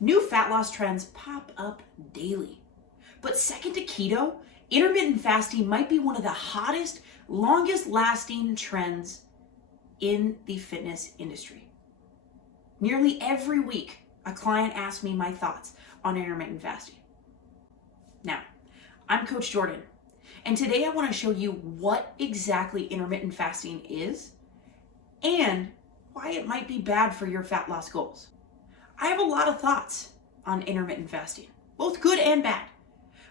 New fat loss trends pop up daily. But second to keto, intermittent fasting might be one of the hottest, longest lasting trends in the fitness industry. Nearly every week, a client asks me my thoughts on intermittent fasting. Now, I'm Coach Jordan, and today I want to show you what exactly intermittent fasting is and why it might be bad for your fat loss goals. I have a lot of thoughts on intermittent fasting, both good and bad,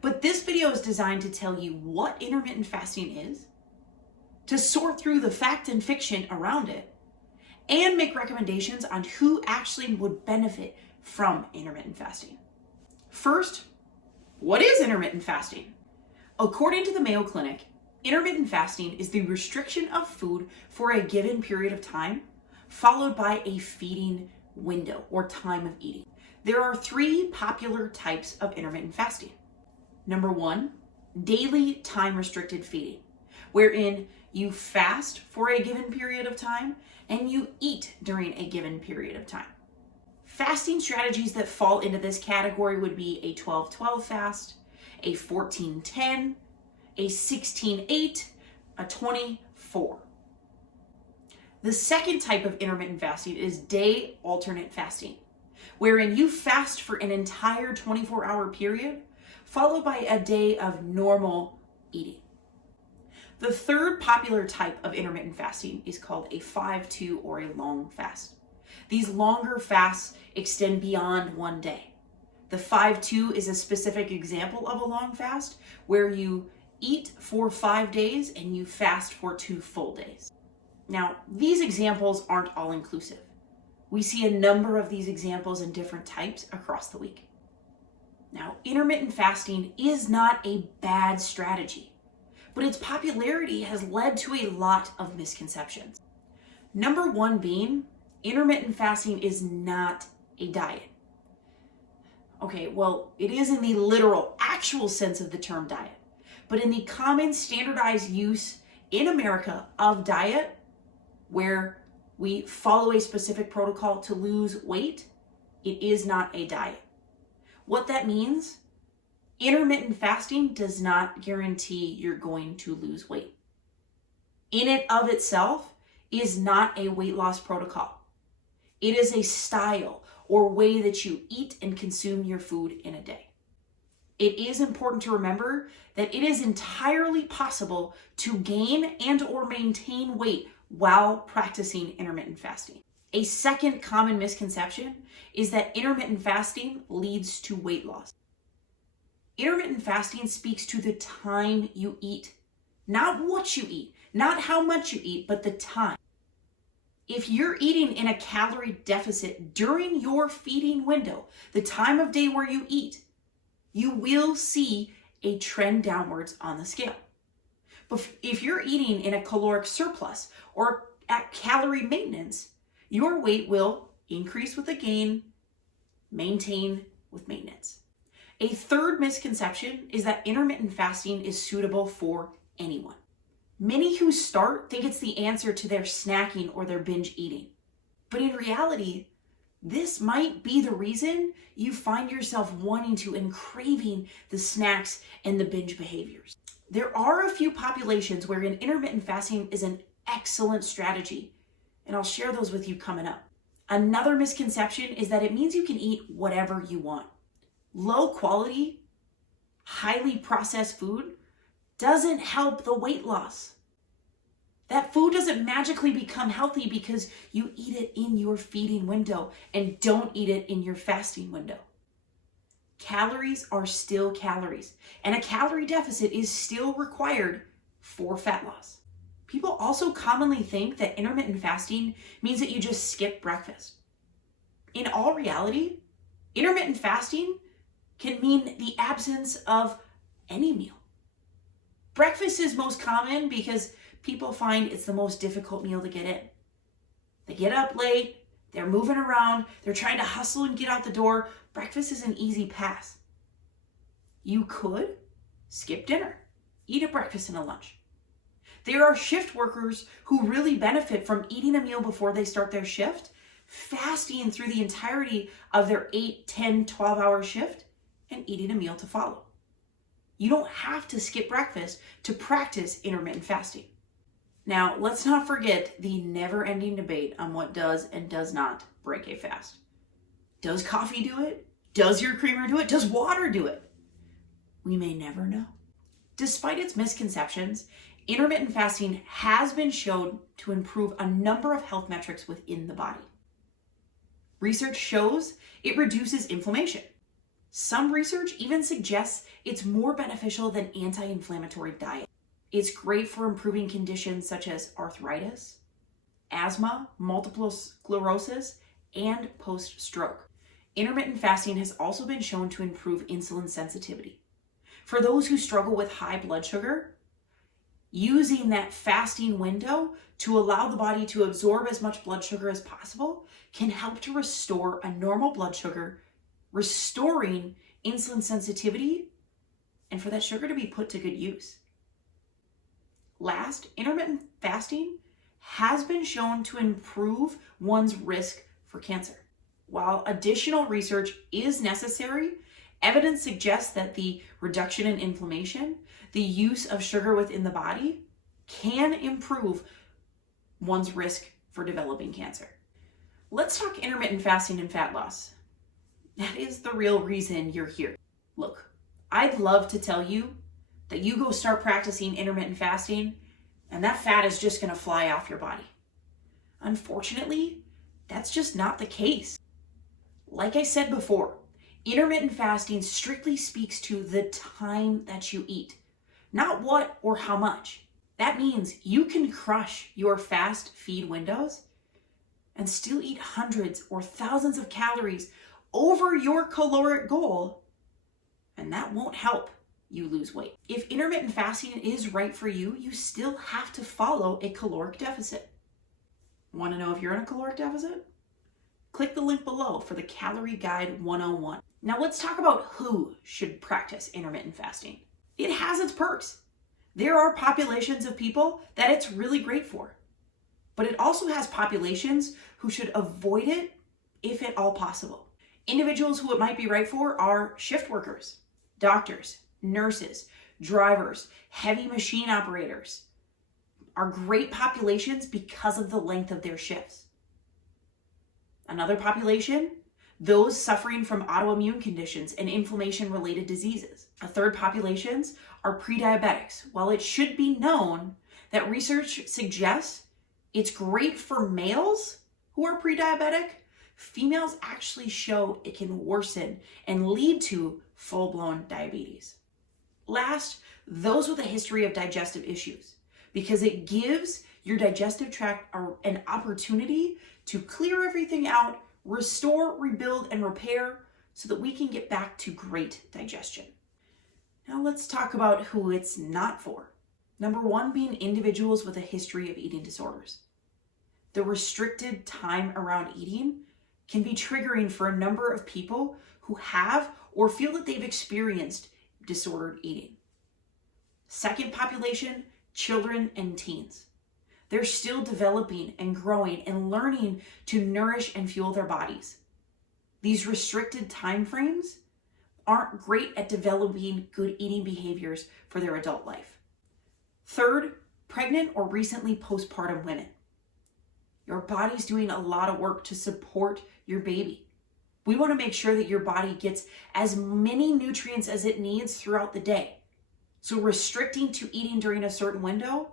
but this video is designed to tell you what intermittent fasting is, to sort through the fact and fiction around it, and make recommendations on who actually would benefit from intermittent fasting. First, what is intermittent fasting? According to the Mayo Clinic, intermittent fasting is the restriction of food for a given period of time, followed by a feeding window or time of eating. There are three popular types of intermittent fasting. Number one, daily time restricted feeding, wherein you fast for a given period of time and you eat during a given period of time. Fasting strategies that fall into this category would be a 12-12 fast, a 14-10, a 16-8, a 24. The second type of intermittent fasting is day alternate fasting, wherein you fast for an entire 24-hour period, followed by a day of normal eating. The third popular type of intermittent fasting is called a 5-2 or a long fast. These longer fasts extend beyond one day. The 5-2 is a specific example of a long fast where you eat for 5 days and you fast for 2 full days. Now, these examples aren't all inclusive. We see a number of these examples in different types across the week. Now, intermittent fasting is not a bad strategy, but its popularity has led to a lot of misconceptions. Number one being, intermittent fasting is not a diet. Okay, well, it is in the literal, actual sense of the term diet, but in the common standardized use in America of diet, where we follow a specific protocol to lose weight, it is not a diet. What that means, intermittent fasting does not guarantee you're going to lose weight. In and of itself is not a weight loss protocol. It is a style or way that you eat and consume your food in a day. It is important to remember that it is entirely possible to gain and or maintain weight while practicing intermittent fasting. A second common misconception is that intermittent fasting leads to weight loss. Intermittent fasting speaks to the time you eat, not what you eat, not how much you eat, but the time. If you're eating in a calorie deficit during your feeding window, the time of day where you eat, you will see a trend downwards on the scale. But if you're eating in a caloric surplus or at calorie maintenance, your weight will increase with a gain, maintain with maintenance. A third misconception is that intermittent fasting is suitable for anyone. Many who start think it's the answer to their snacking or their binge eating. But in reality, this might be the reason you find yourself wanting to and craving the snacks and the binge behaviors. There are a few populations wherein intermittent fasting is an excellent strategy, and I'll share those with you coming up. Another misconception is that it means you can eat whatever you want. Low quality, highly processed food doesn't help the weight loss. That food doesn't magically become healthy because you eat it in your feeding window and don't eat it in your fasting window. Calories are still calories, and a calorie deficit is still required for fat loss. People also commonly think that intermittent fasting means that you just skip breakfast. In all reality, intermittent fasting can mean the absence of any meal. Breakfast is most common because people find it's the most difficult meal to get in. They get up late, they're moving around, they're trying to hustle and get out the door. Breakfast is an easy pass. You could skip dinner, eat a breakfast and a lunch. There are shift workers who really benefit from eating a meal before they start their shift fasting through the entirety of their 8, 10, 12-hour shift, and eating a meal to follow. You don't have to skip breakfast to practice intermittent fasting. Now, let's not forget the never-ending debate on what does and does not break a fast. Does coffee do it? Does your creamer do it? Does water do it? We may never know. Despite its misconceptions, intermittent fasting has been shown to improve a number of health metrics within the body. Research shows it reduces inflammation. Some research even suggests it's more beneficial than anti-inflammatory diet. It's great for improving conditions such as arthritis, asthma, multiple sclerosis, and post-stroke. Intermittent fasting has also been shown to improve insulin sensitivity. For those who struggle with high blood sugar, using that fasting window to allow the body to absorb as much blood sugar as possible can help to restore a normal blood sugar, restoring insulin sensitivity, and for that sugar to be put to good use. Last, intermittent fasting has been shown to improve one's risk for cancer. While additional research is necessary, evidence suggests that the reduction in inflammation, the use of sugar within the body, can improve one's risk for developing cancer. Let's talk intermittent fasting and fat loss. That is the real reason you're here. Look, I'd love to tell you that you go start practicing intermittent fasting and that fat is just gonna fly off your body. Unfortunately, that's just not the case. Like I said before, intermittent fasting strictly speaks to the time that you eat, not what or how much. That means you can crush your fast feed windows and still eat hundreds or thousands of calories over your caloric goal, and that won't help you lose weight. If intermittent fasting is right for you, you still have to follow a caloric deficit. Want to know if you're in a caloric deficit? Click the link below for the Calorie Guide 101. Now let's talk about who should practice intermittent fasting. It has its perks. There are populations of people that it's really great for, but it also has populations who should avoid it if at all possible. Individuals who it might be right for are shift workers, doctors, nurses, drivers, heavy machine operators are great populations because of the length of their shifts. Another population, those suffering from autoimmune conditions and inflammation-related diseases. A third populations are pre-diabetics. While it should be known that research suggests it's great for males who are pre-diabetic, females actually show it can worsen and lead to full-blown diabetes. Last, those with a history of digestive issues, because it gives your digestive tract an opportunity to clear everything out, restore, rebuild, and repair so that we can get back to great digestion. Now let's talk about who it's not for. Number one being individuals with a history of eating disorders. The restricted time around eating can be triggering for a number of people who have or feel that they've experienced disordered eating. Second population, children and teens. They're still developing and growing and learning to nourish and fuel their bodies. These restricted time frames aren't great at developing good eating behaviors for their adult life. Third, pregnant or recently postpartum women. Your body's doing a lot of work to support your baby. We want to make sure that your body gets as many nutrients as it needs throughout the day. So restricting to eating during a certain window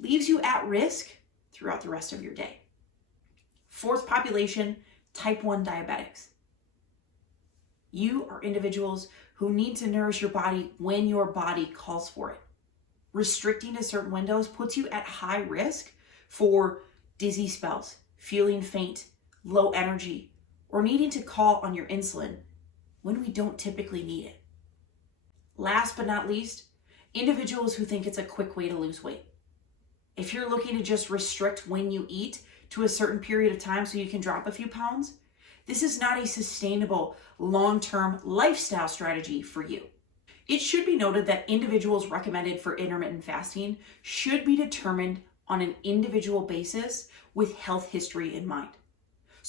leaves you at risk throughout the rest of your day. Fourth population, type 1 diabetics. You are individuals who need to nourish your body when your body calls for it. Restricting to certain windows puts you at high risk for dizzy spells, feeling faint, low energy, or needing to call on your insulin when we don't typically need it. Last but not least, individuals who think it's a quick way to lose weight. If you're looking to just restrict when you eat to a certain period of time so you can drop a few pounds, this is not a sustainable long-term lifestyle strategy for you. It should be noted that individuals recommended for intermittent fasting should be determined on an individual basis with health history in mind.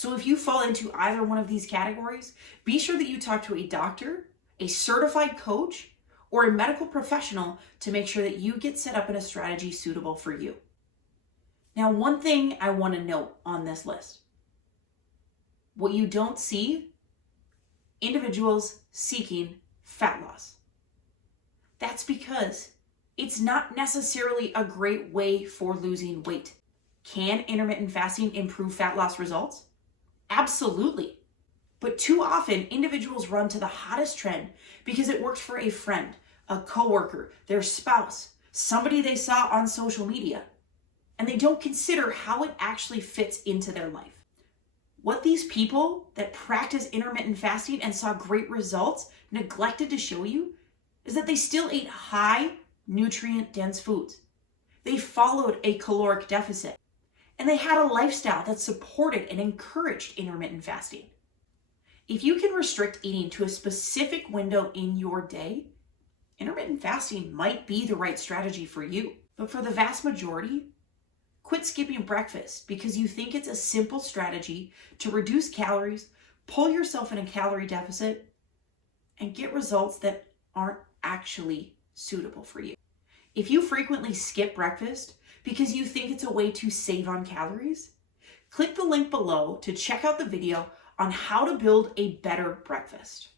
So if you fall into either one of these categories, be sure that you talk to a doctor, a certified coach, or a medical professional to make sure that you get set up in a strategy suitable for you. Now, one thing I want to note on this list, what you don't see, individuals seeking fat loss. That's because it's not necessarily a great way for losing weight. Can intermittent fasting improve fat loss results? Absolutely. But too often, individuals run to the hottest trend because it works for a friend, a coworker, their spouse, somebody they saw on social media, and they don't consider how it actually fits into their life. What these people that practice intermittent fasting and saw great results neglected to show you is that they still ate high nutrient-dense foods. They followed a caloric deficit, and they had a lifestyle that supported and encouraged intermittent fasting. If you can restrict eating to a specific window in your day, intermittent fasting might be the right strategy for you. But for the vast majority, quit skipping breakfast because you think it's a simple strategy to reduce calories, pull yourself in a calorie deficit, and get results that aren't actually suitable for you. If you frequently skip breakfast because you think it's a way to save on calories, click the link below to check out the video on how to build a better breakfast.